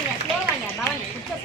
స్లోగా స్లోగా బాగా కూర్చో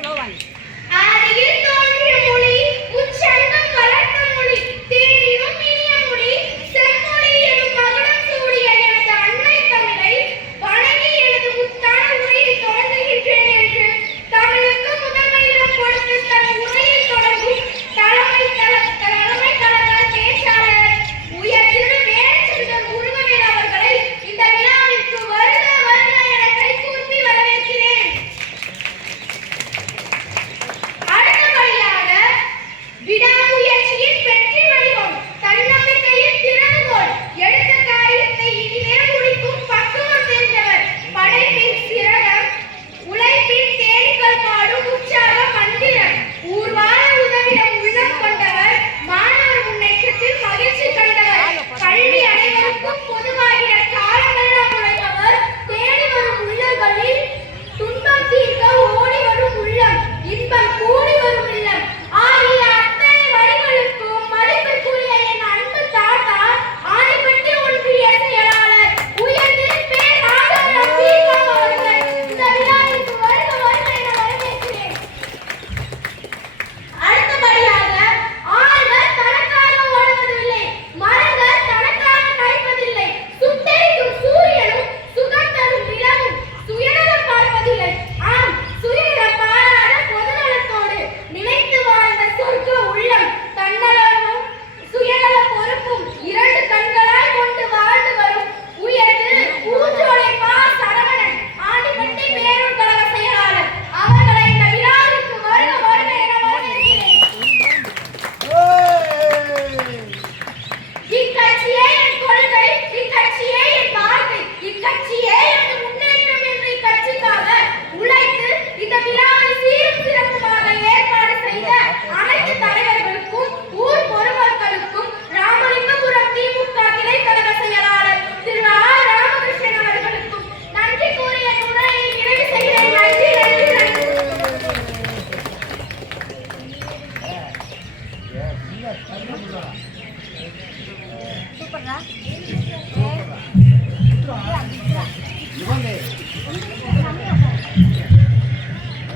சூப்பர்டா